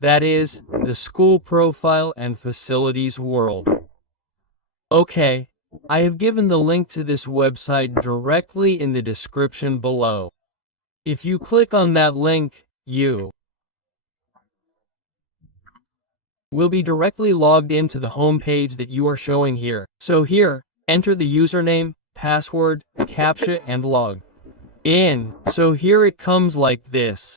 that is, the school profile and facilities world. Okay, I have given the link to this website directly in the description below. If you click on that link, you will be directly logged into the home page that you are showing here. So here, enter the username, password, CAPTCHA and log in. So here it comes like this.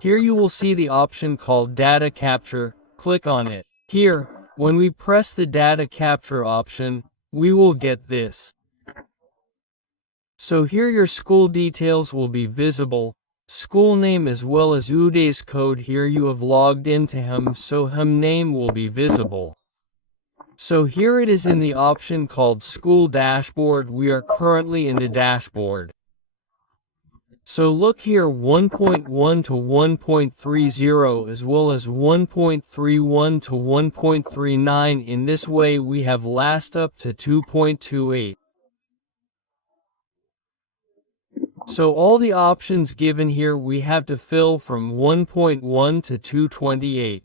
Here you will see the option called Data Capture. Click on it. Here, when we press the Data Capture option, we will get this. So here your school details will be visible, school name as well as UDA's code. Here you have logged into him, so him name will be visible. So here it is in the option called School Dashboard. We are currently in the dashboard. So look here, 1.1 to 1.30 as well as 1.31 to 1.39. In this way we have last up to 2.28. So all the options given here we have to fill from 1.1 to 228.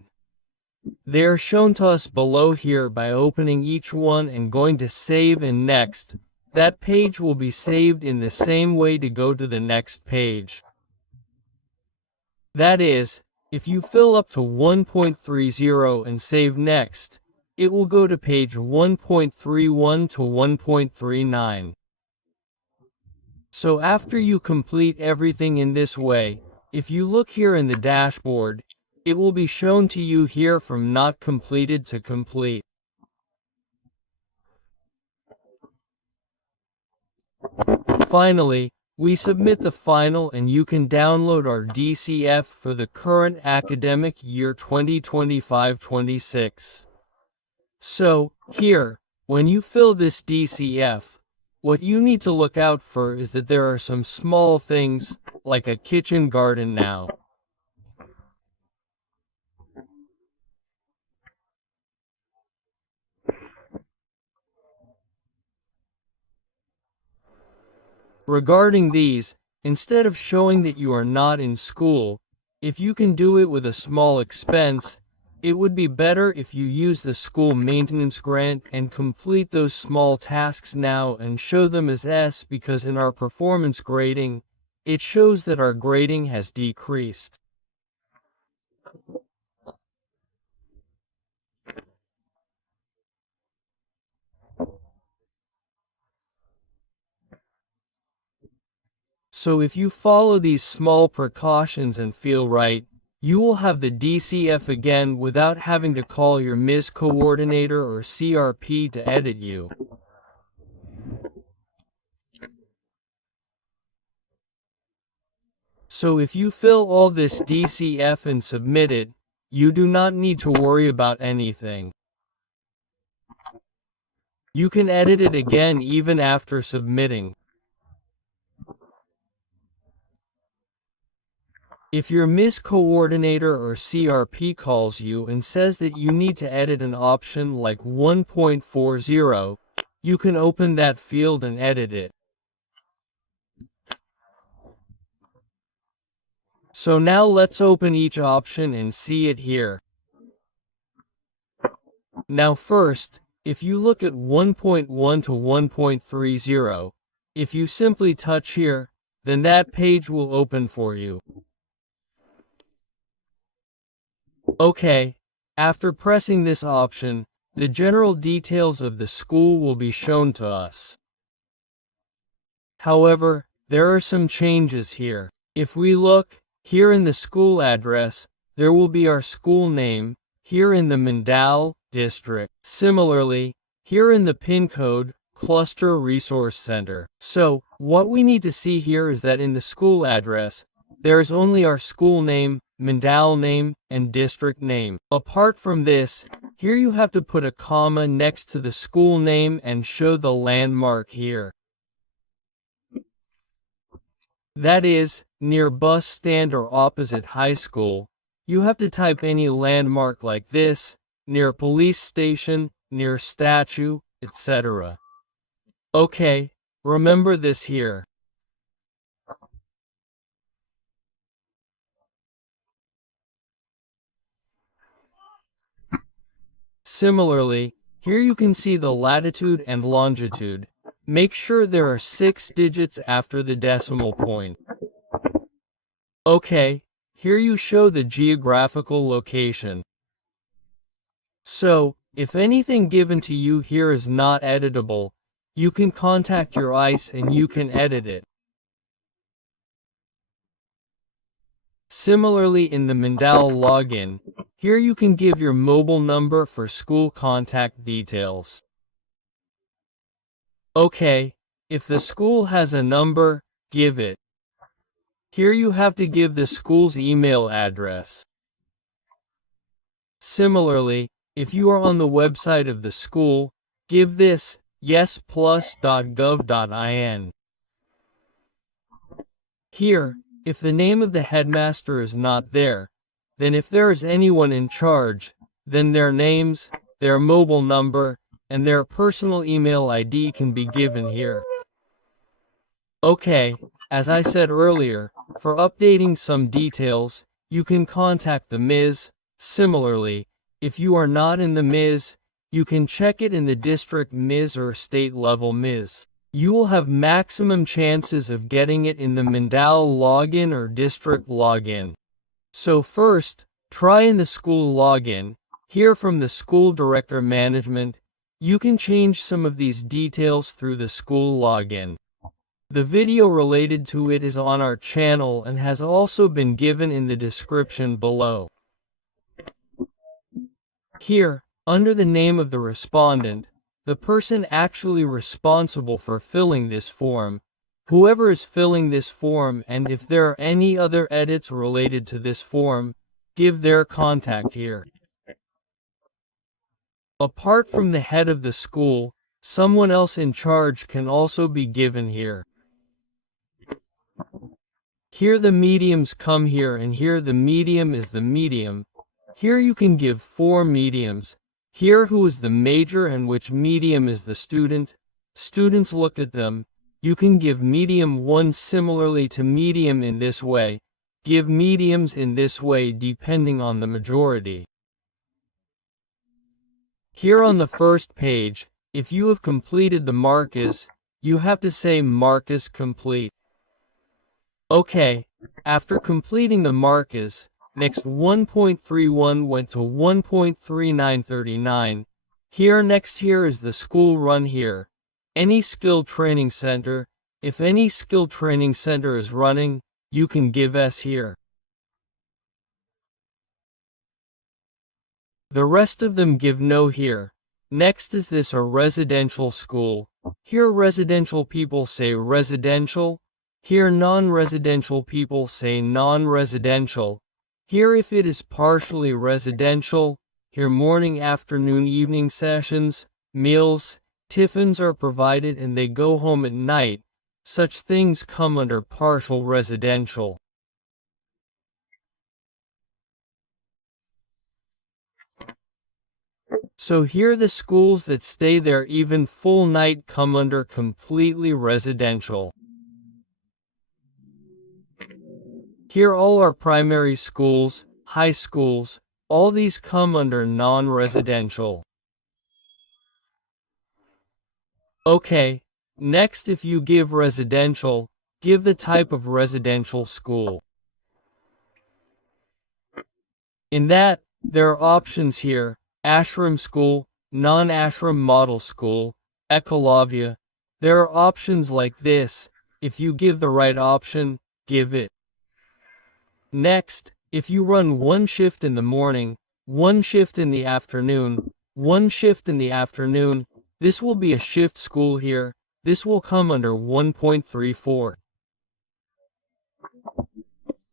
They are shown to us below here by opening each one and going to save and next. That page will be saved in the same way to go to the next page. That is, if you fill up to 1.30 and save next, it will go to page 1.31 to 1.39. So after you complete everything in this way, if you look here in the dashboard, it will be shown to you here from not completed to complete. Finally, we submit the final and you can download our DCF for the current academic year 2025-26. So, here, when you fill this DCF, what you need to look out for is that there are some small things, like a kitchen garden now. Regarding these, instead of showing that you are not in school, if you can do it with a small expense, it would be better if you use the school maintenance grant and complete those small tasks now and show them as S, because in our performance grading, it shows that our grading has decreased. So if you follow these small precautions and feel right, you will have the DCF again without having to call your MIS coordinator or CRP to edit you. So if you fill all this DCF and submit it, you do not need to worry about anything. You can edit it again even after submitting. If your MIS coordinator or CRP calls you and says that you need to edit an option like 1.40, you can open that field and edit it. So now let's open each option and see it here. Now first, if you look at 1.1 to 1.30, if you simply touch here, then that page will open for you. Okay, after pressing this option, the general details of the school will be shown to us. However, there are some changes here. If we look, here in the school address, there will be our school name, here in the Mindale district. Similarly, here in the PIN code, Cluster Resource Center. So, what we need to see here is that in the school address, there is only our school name, Mindale name, and district name. Apart from this, here you have to put a comma next to the school name and show the landmark here. That is, near bus stand or opposite high school, you have to type any landmark like this, near police station, near statue, etc. Okay, remember this here. Similarly, here you can see the latitude and longitude. Make sure there are 6 digits after the decimal point. Okay, here you show the geographical location. So, if anything given to you here is not editable, you can contact your ICE and you can edit it. Similarly, in the Mandal login, here you can give your mobile number for school contact details. Okay, if the school has a number, give it. Here you have to give the school's email address. Similarly, if you are on the website of the school, give this yesplus.gov.in. Here, if the name of the headmaster is not there, then if there is anyone in charge, then their names, their mobile number, and their personal email ID can be given here. Okay, as I said earlier, for updating some details, you can contact the MIS. Similarly, if you are not in the MIS, you can check it in the district MIS or state-level MIS. You will have maximum chances of getting it in the Mandal login or district login. So first, try in the school login. Here from the school director management, you can change some of these details through the school login. The video related to it is on our channel and has also been given in the description below. Here, under the name of the respondent, the person actually responsible for filling this form, whoever is filling this form, and if there are any other edits related to this form, give their contact here. Apart from the head of the school, someone else in charge can also be given here. Here the mediums come here, and here the medium is the medium. Here you can give 4 mediums. Here who is the major and which medium is the student. Students look at them. You can give medium 1 similarly to medium in this way. Give mediums in this way depending on the majority. Here on the first page, if you have completed the markers, you have to say markers complete. Okay, after completing the markers, next 1.31 went to 1.3939. Here is the school run here. Any skill training center, if any skill training center is running, you can give S here. The rest of them give no here. Next is this a residential school. Here residential people say residential. Here non-residential people say non-residential. Here if it is partially residential. Here morning, afternoon, evening sessions, meals, tiffins are provided and they go home at night. Such things come under partial residential. So here the schools that stay there even full night come under completely residential. Here all our primary schools, high schools, all these come under non-residential. Okay, next if you give residential, give the type of residential school. In that, there are options here: ashram school, non-ashram model school, ekalavya. There are options like this. If you give the right option, give it. Next, if you run 1 shift in the morning, 1 shift in the afternoon, 1 shift in the afternoon, this will be a shift school here. This will come under 1.34.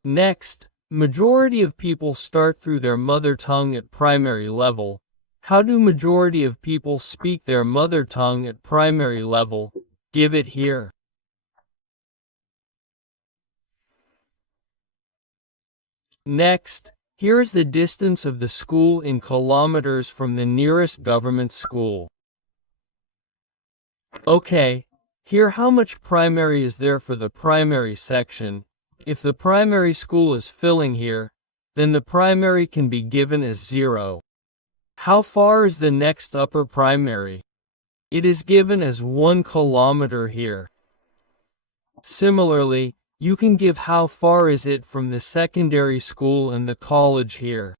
Next, majority of people start through their mother tongue at primary level. How do majority of people speak their mother tongue at primary level? Give it here. Next, here is the distance of the school in kilometers from the nearest government school. Okay, here how much primary is there for the primary section. If the primary school is filling here, then the primary can be given as 0. How far is the next upper primary? It is given as 1 kilometer here. Similarly, you can give how far is it from the secondary school and the college here.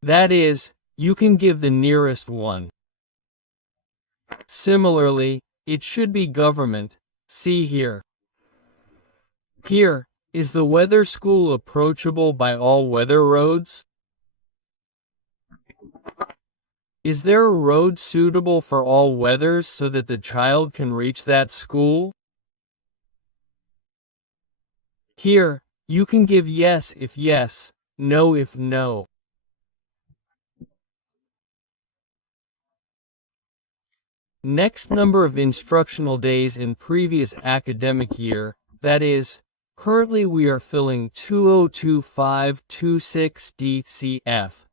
That is, you can give the nearest one. Similarly, it should be government, see here. Here, is the weather school approachable by all weather roads? Is there a road suitable for all weathers so that the child can reach that school? Here, you can give yes if yes, no if no. Next number of instructional days in previous academic year, that is, currently we are filling 2025-26 DCF.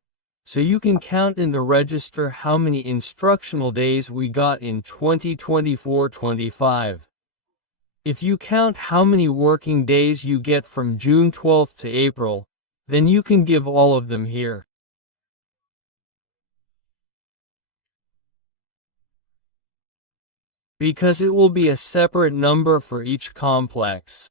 So you can count in the register how many instructional days we got in 2024-25. If you count how many working days you get from June 12th to April, then you can give all of them here. Because it will be a separate number for each complex.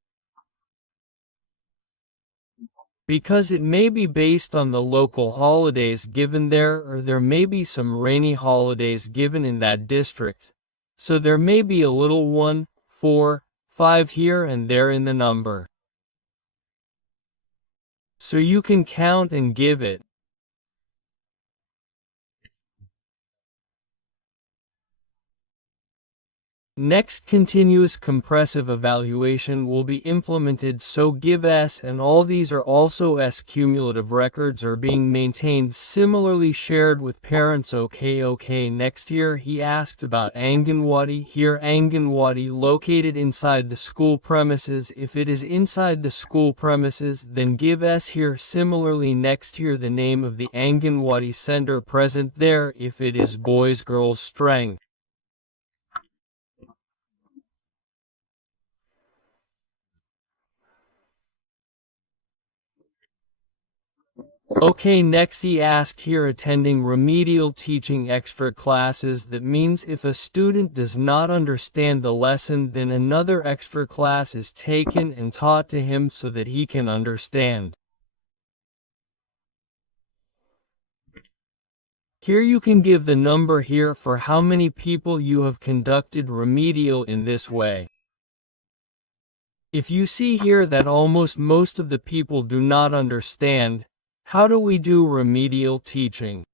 Because it may be based on the local holidays given there, or there may be some rainy holidays given in that district. So there may be a little 1, 4, 5 here and there in the number. So you can count and give it. Next, continuous compressive evaluation will be implemented, so give S, and all these are also S. Cumulative records are being maintained, similarly shared with parents. Okay. Next year he asked about Anganwadi. Here Anganwadi located inside the school premises. If it is inside the school premises, then give S here. Similarly, next year the name of the Anganwadi center present there. If it is boys girls strength. Okay, next he asked here attending remedial teaching extra classes. That means if a student does not understand the lesson, then another extra class is taken and taught to him so that he can understand. Here you can give the number here for how many people you have conducted remedial in this way. If you see here that almost most of the people do not understand, how do we do remedial teaching?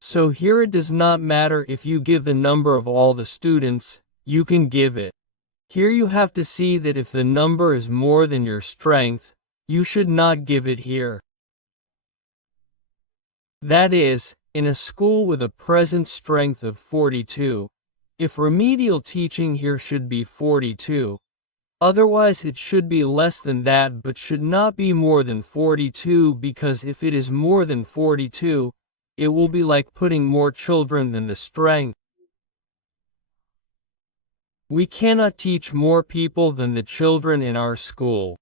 So here it does not matter if you give the number of all the students, you can give it. Here you have to see that if the number is more than your strength, you should not give it here. That is, in a school with a present strength of 42, if remedial teaching here should be 42, otherwise it should be less than that but should not be more than 42, because if it is more than 42, it will be like putting more children than the strength. We cannot teach more people than the children in our school.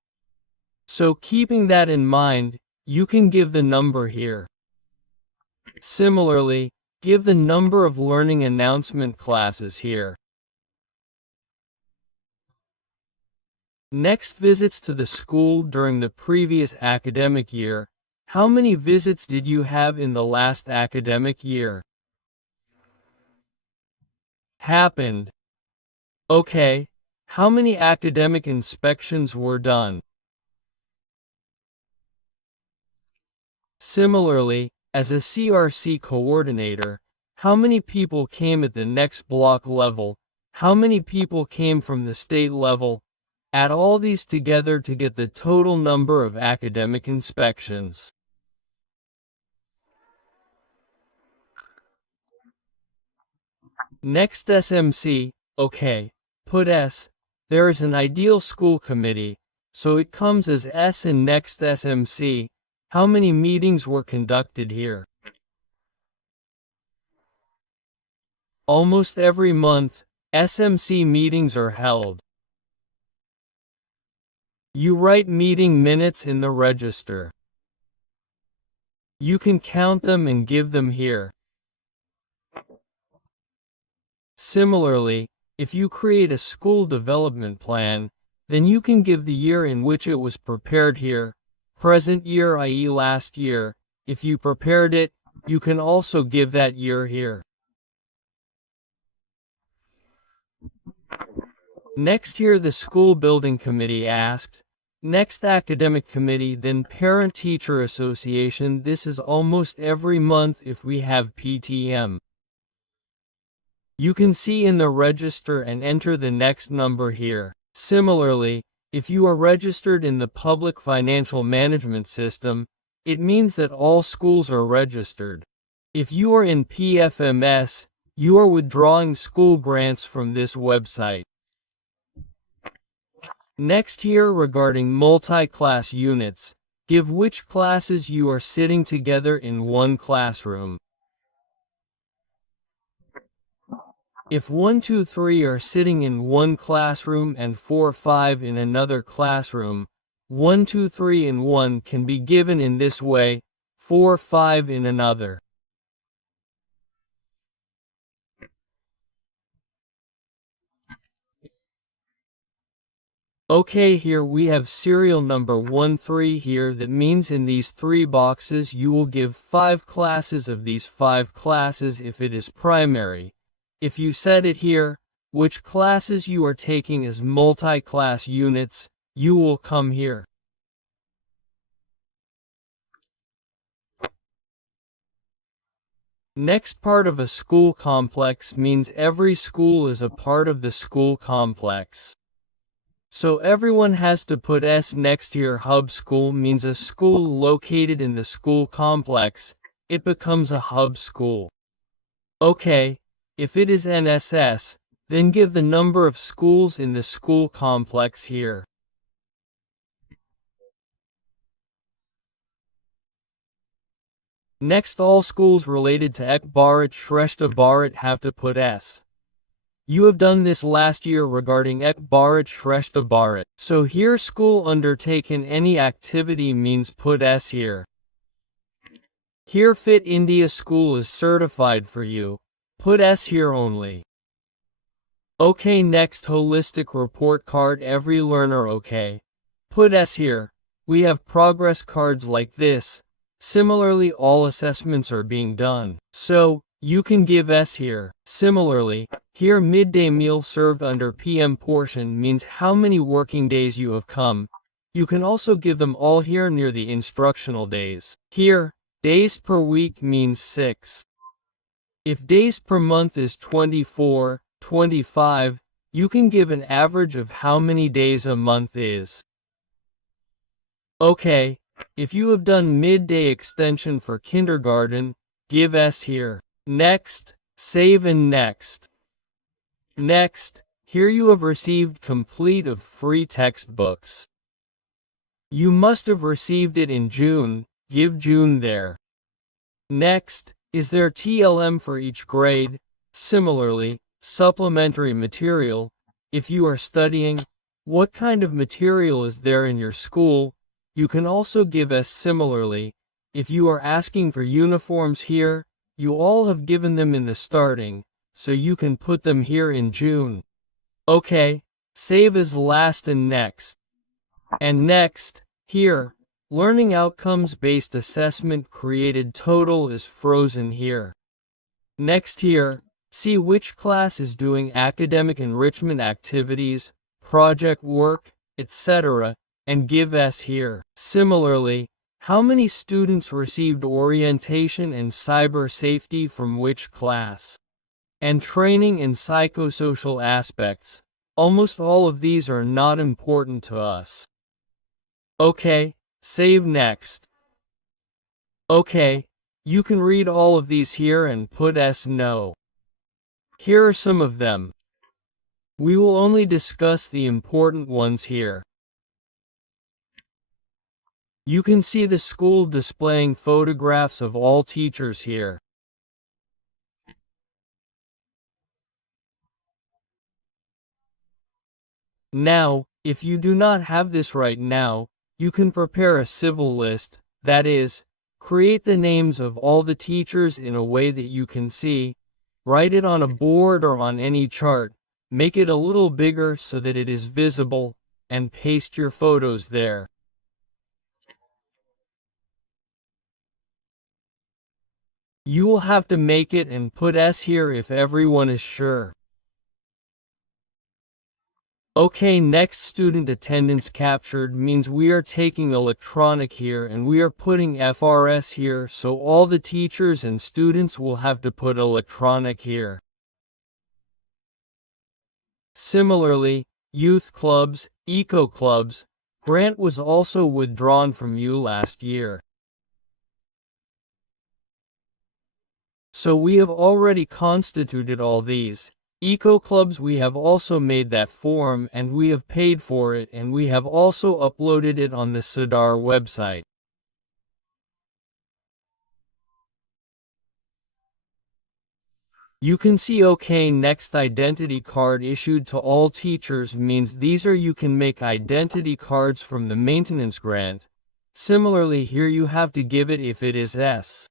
So keeping that in mind, you can give the number here. Similarly, give the number of learning announcement classes here. Next, visits to the school during the previous academic year. How many visits did you have in the last academic year? Happened. Okay. How many academic inspections were done? Similarly, as a CRC coordinator, how many people came at the next block level? How many people came from the state level? Add all these together to get the total number of academic inspections. Next, SMC. Okay, put S. There is an ideal school committee, so it comes as S. And next, SMC. How many meetings were conducted here? Almost every month, SMC meetings are held. You write meeting minutes in the register. You can count them and give them here. Similarly, if you create a school development plan, then you can give the year in which it was prepared here, present year i.e. last year. If you prepared it, you can also give that year here. Next here the school building committee asked, next academic committee, then parent-teacher association. This is almost every month if we have PTM. You can see in the register and enter the next number here. Similarly, if you are registered in the public financial management system, it means that all schools are registered. If you are in PFMS, you are withdrawing school grants from this website. Next here regarding multi-class units, give which classes you are sitting together in one classroom. If 1, 2, 3 are sitting in one classroom and 4, 5 in another classroom, 1, 2, 3 in one can be given in this way, 4, 5 in another. Okay, here we have serial number 1, 3 here. That means in these 3 boxes you will give 5 classes of these 5 classes if it is primary. If you set it here, which classes you are taking as multi-class units, you will come here. Next, part of a school complex means every school is a part of the school complex. So everyone has to put S next here. Hub school means a school located in the school complex. It becomes a hub school. Okay, if it is NSS, then give the number of schools in the school complex here. Next, all schools related to Ek Bharat Shrestha Bharat have to put S. You have done this last year regarding Ek Bharat Shrestha Bharat. So here school undertaken any activity means put S here. Here Fit India school is certified for you. Put S here only. Okay, next holistic report card every learner. Okay. Put S here. We have progress cards like this. Similarly, all assessments are being done. So, you can give S here. Similarly, here midday meal served under PM portion means how many working days you have come. You can also give them all here near the instructional days. Here, days per week means 6. If days per month is 24, 25, you can give an average of how many days a month is. Okay, if you have done midday extension for kindergarten, give S here. Next, save and next. Next, here you have received complete of free textbooks. You must have received it in June, give June there. Next, is there TLM for each grade? Similarly, supplementary material. If you are studying, what kind of material is there in your school? You can also give S similarly. If you are asking for uniforms here, you all have given them in the starting, so you can put them here in June. Okay, save as last and next. And next, here, learning outcomes based assessment created total is frozen here. Next here, see which class is doing academic enrichment activities, project work, etc., and give S here. Similarly, how many students received orientation and cyber safety from which class? And training in psychosocial aspects. Almost all of these are not important to us. Okay, save next. Okay, you can read all of these here and put S no. Here are some of them. We will only discuss the important ones here. You can see the school displaying photographs of all teachers here. Now, if you do not have this right now, you can prepare a civil list, that is, Create the names of all the teachers in a way that you can see. Write it on a board or on any chart. Make it a little bigger so that it is visible, and paste your photos there. You will have to make it and put S here if everyone is sure. Okay, next, student attendance captured means we are taking electronic here and we are putting FRS here, so all the teachers and students will have to put electronic here. Similarly, youth clubs, eco clubs, grant was also withdrawn from you last year. So we have already constituted all these. Eco clubs, we have also made that form and we have paid for it, and we have also uploaded it on the SADAR website. You can see OK, next, identity card issued to all teachers means these are you can make identity cards from the maintenance grant. Similarly, here you have to give it if it is S.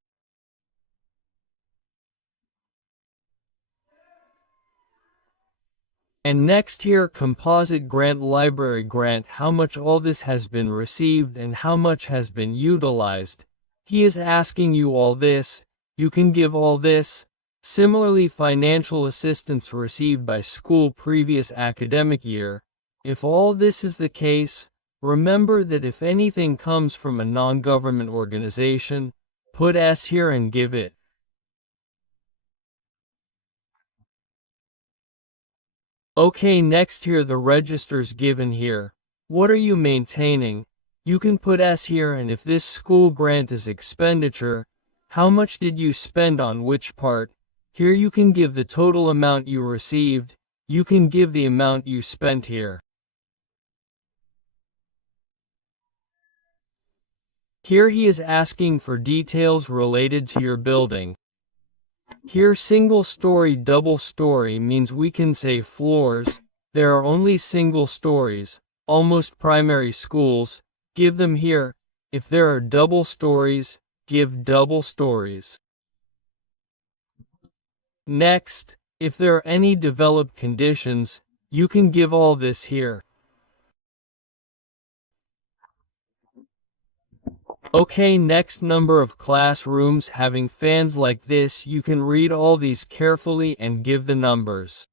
And next here, composite grant, library grant, how much all this has been received and how much has been utilized. He is asking you all this, you can give all this. Similarly, financial assistance received by school previous academic year. If all this is the case, remember that if anything comes from a non-government organization, put S here and give it. Okay, next here, the registers given here. What are you maintaining? You can put S here, and if this school grant is expenditure, how much did you spend on which part? Here you can give the total amount you received. You can give the amount you spent here. Here he is asking for details related to your building. Here, single story, double story means we can say floors. There are only single stories, almost primary schools. Give them here. If there are double stories, give double stories. Next, if there are any developed conditions, you can give all this here. Okay, next, number of classrooms having fans like this. You can read all these carefully and give the numbers.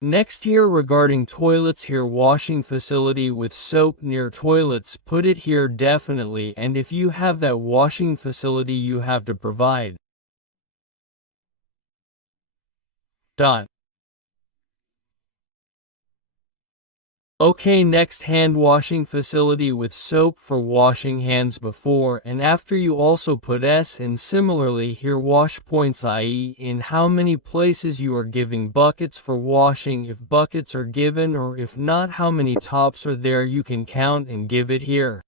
Next here, regarding toilets, here washing facility with soap near toilets, put it here definitely, and if you have that washing facility you have to provide. Okay, next, hand washing facility with soap for washing hands before and after. You also put S, and similarly here wash points, i.e. in how many places you are giving buckets for washing, if buckets are given, or if not how many tops are there, you can count and give it here.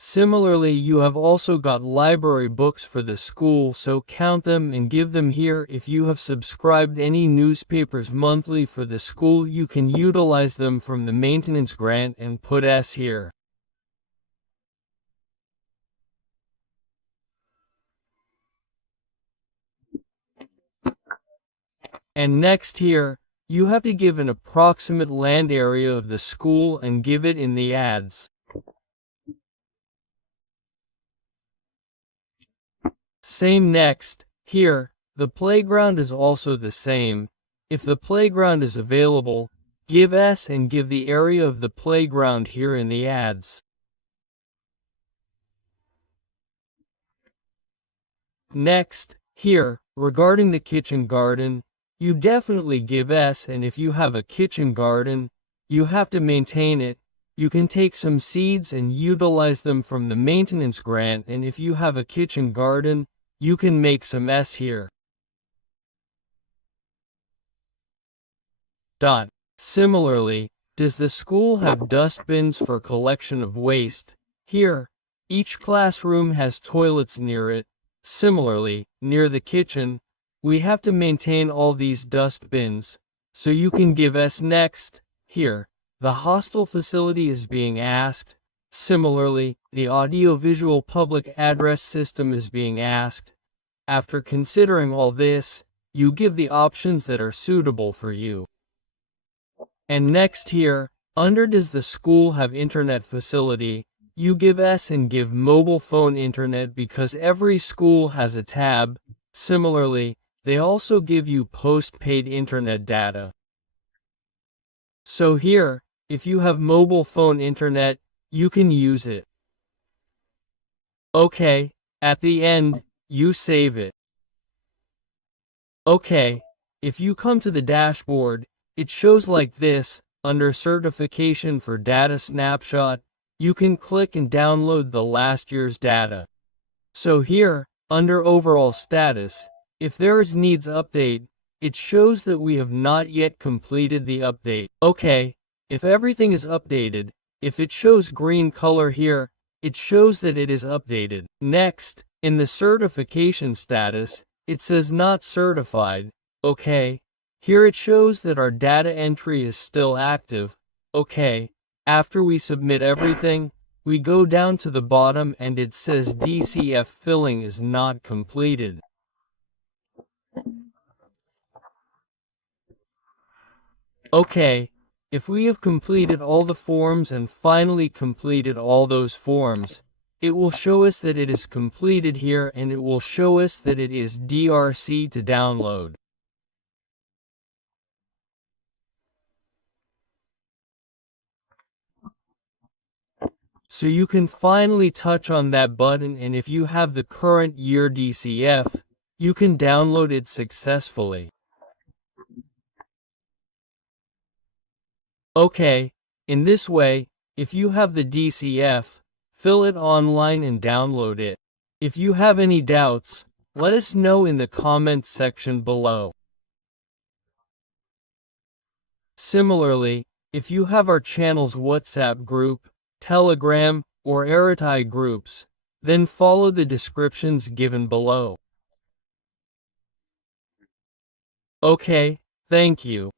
Similarly, you have also got library books for the school, so count them and give them here. If you have subscribed any newspapers monthly for the school, you can utilize them from the maintenance grant and put S here. And next here, you have to give an approximate land area of the school and give it in the ads. Same next, here, the playground is also the same. If the playground is available, give S and give the area of the playground here in the ads. Next, here, regarding the kitchen garden, you definitely give S, and if you have a kitchen garden, you have to maintain it. You can take some seeds and utilize them from the maintenance grant, and if you have a kitchen garden, you can make some S here. Similarly, does the school have dustbins for collection of waste? Here, each classroom has toilets near it. Similarly, near the kitchen, we have to maintain all these dustbins. So you can give S next. Here, the hostel facility is being asked. Similarly, the audiovisual public address system is being asked. After considering all this, you give the options that are suitable for you. And next here, under does the school have internet facility, you give S and give mobile phone internet because every school has a tab. Similarly, they also give you postpaid internet data. So here, if you have mobile phone internet, you can use it. Okay, at the end, you save it. Okay, if you come to the dashboard, it shows like this. Under certification for data snapshot, you can click and download the last year's data. So here, under overall status, if there is needs update, it shows that we have not yet completed the update. Okay, if everything is updated, if it shows green color here, it shows that it is updated. Next, in the certification status, it says not certified. Okay, here it shows that our data entry is still active. Okay, after we submit everything, we go down to the bottom and it says DCF filling is not completed. Okay, if we have completed all the forms and finally completed all those forms, it will show us that it is completed here and it will show us that it is DRC to download. So you can finally touch on that button, and if you have the current year DCF, you can download it successfully. Okay, in this way, if you have the DCF, fill it online and download it. If you have any doubts, let us know in the comments section below. Similarly, if you have our channel's WhatsApp group, Telegram, or Aratai groups, then follow the descriptions given below. Okay, thank you.